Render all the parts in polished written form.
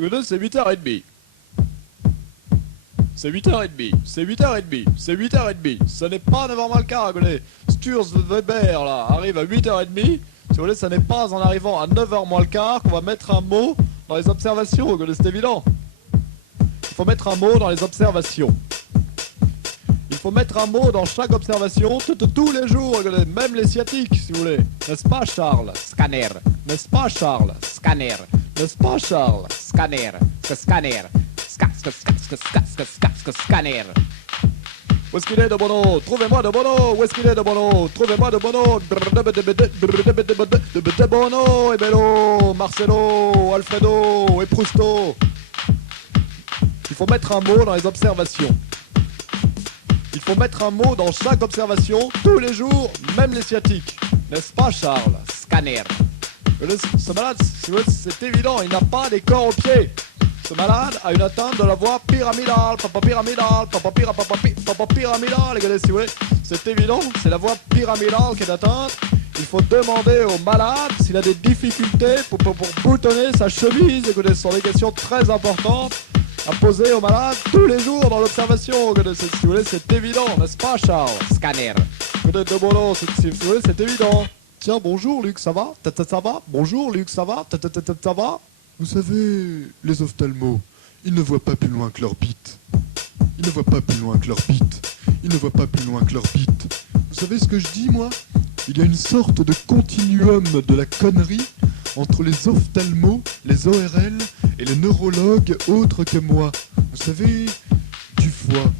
Écoutez, c'est 8h30. C'est 8h30, c'est 8h30, c'est 8h30. Ce n'est pas 9h moins le quart, écoutez. Sturz Weber, là, arrive à 8h30. Si vous voulez, ce n'est pas en arrivant à 9h moins le quart qu'on va mettre un mot dans les observations, écoutez, c'est évident. Il faut mettre un mot dans les observations. Il faut mettre un mot dans chaque observation tous les jours, écoutez, même les sciatiques, si vous voulez. N'est-ce pas, Charles? Scanner. N'est-ce pas, Charles? Scanner. N'est-ce pas, Charles? Scanner. Scanner. Scanner. Où est-ce qu'il est de Bono? Trouvez-moi de Bono. Où est-ce qu'il est de Bono? Trouvez-moi de Bono. De Bono et Bello, Marcelo, Alfredo et Prousto. Il faut mettre un mot dans les observations. Il faut mettre un mot dans chaque observation, tous les jours, même les sciatiques. N'est-ce pas, Charles? Scanner. Ce malade, c'est évident, il n'a pas des corps aux pieds. Ce malade a une atteinte de la voie pyramidale, papa pyramidale, les gars, si vous voulez. C'est évident, c'est la voie pyramidale qui est atteinte. Il faut demander au malade s'il a des difficultés pour boutonner sa chemise. Écoutez, ce sont des questions très importantes à poser au malade tous les jours dans l'observation. Si vous voulez, c'est évident, n'est-ce pas, Charles? Scanner. Écoutez, de Bono, si vous voulez, c'est évident. Tiens, bonjour Luc, ça va? Ça va? Bonjour Luc, ça va? Ça va? Vous savez, les ophtalmos, ils ne voient pas plus loin que leur bite. Ils ne voient pas plus loin que leur bite. Ils ne voient pas plus loin que leur bite. Vous savez ce que je dis, moi? Il y a une sorte de continuum de la connerie entre les ophtalmos, les ORL et les neurologues autres que moi. Vous savez, du foie,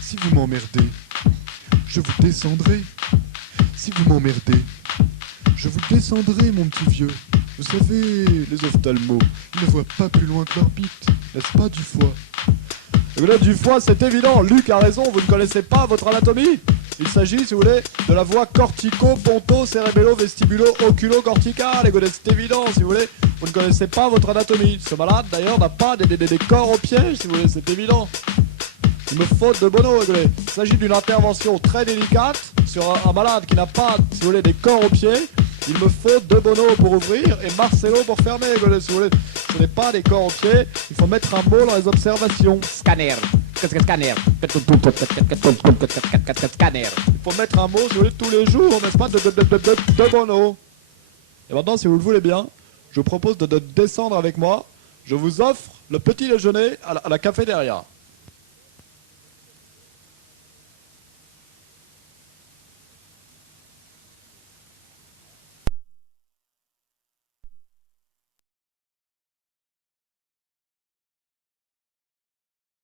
si vous m'emmerdez, je vous descendrai. Si vous m'emmerdez, je vous descendrai, mon petit vieux. Vous savez, les ophtalmos, ils ne voient pas plus loin que leur bite, n'est-ce pas, du foie? Écoutez, du foie, c'est évident, Luc a raison, vous ne connaissez pas votre anatomie. Il s'agit, si vous voulez, de la voie cortico-ponto-cérébello-vestibulo-oculo-corticale. Écoutez, c'est évident, si vous voulez, vous ne connaissez pas votre anatomie. Ce malade, d'ailleurs, n'a pas des corps au piège, si vous voulez, c'est évident. Il me faut de Bono, écoutez. Il s'agit d'une intervention très délicate sur un malade qui n'a pas, si vous voulez, des corps aux pieds. Il me faut de Bono pour ouvrir et Marcelo pour fermer, écoutez, si vous voulez. Ce n'est pas des corps aux pieds, il faut mettre un mot dans les observations. Scanner. Scanner. Scanner. Il faut mettre un mot, si vous voulez, tous les jours, n'est-ce pas, de Bono. Et maintenant, si vous le voulez bien, je vous propose de descendre avec moi. Je vous offre le petit déjeuner à la cafétéria.